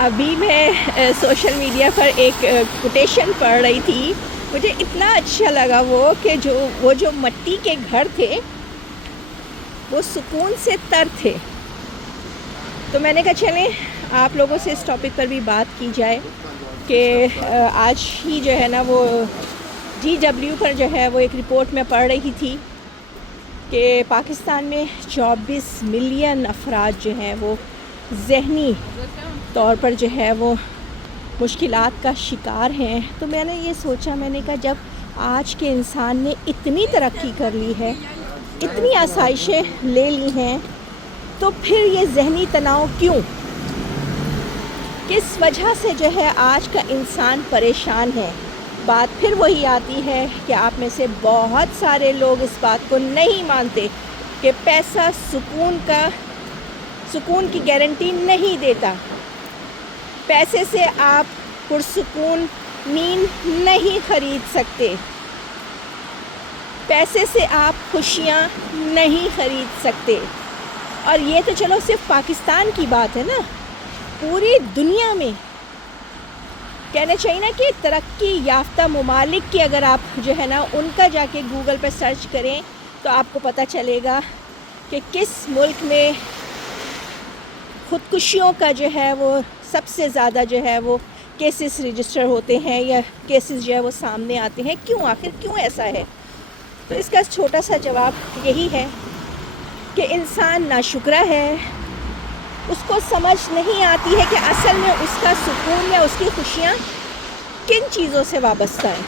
ابھی میں social media پر ایک کوٹیشن پڑھ رہی تھی. مجھے اتنا اچھا لگا کہ جو مٹی کے گھر تھے وہ سکون سے تر تھے. تو میں نے کہا چلیں آپ لوگوں سے اس ٹاپک پر بھی بات کی جائے کہ آج ہی جو ہے نا وہ DW پر جو ہے وہ ایک رپورٹ میں پڑھ رہی تھی کہ پاکستان میں 24 ملین افراد جو ہیں وہ ذہنی طور پر جو ہے وہ مشکلات کا شکار ہیں. تو میں نے یہ سوچا, میں نے کہا جب آج کے انسان نے اتنی ترقی کر لی ہے, اتنی آسائشیں لے لی ہیں, تو پھر یہ ذہنی تناؤ کیوں, کس وجہ سے جو ہے آج کا انسان پریشان ہے. بات پھر وہی آتی ہے کہ آپ میں سے بہت سارے لوگ اس بات کو نہیں مانتے کہ پیسہ سکون کی گارنٹی نہیں دیتا. پیسے سے آپ پرسکون نیند نہیں خرید سکتے, پیسے سے آپ خوشیاں نہیں خرید سکتے. اور یہ تو چلو صرف پاکستان کی بات ہے نا, پوری دنیا میں کہنا چاہیے نا کہ ترقی یافتہ ممالک کی اگر آپ جو ہے نا ان کا جا کے گوگل پہ سرچ کریں تو آپ کو پتہ چلے گا کہ کس ملک میں خودکشیوں کا جو ہے وہ سب سے زیادہ جو ہے وہ کیسز رجسٹر ہوتے ہیں یا کیسز جو ہے وہ سامنے آتے ہیں. آخر کیوں ایسا ہے؟ تو اس کا چھوٹا سا جواب یہی ہے کہ انسان ناشکرا ہے. اس کو سمجھ نہیں آتی ہے کہ اصل میں اس کا سکون یا اس کی خوشیاں کن چیزوں سے وابستہ ہیں.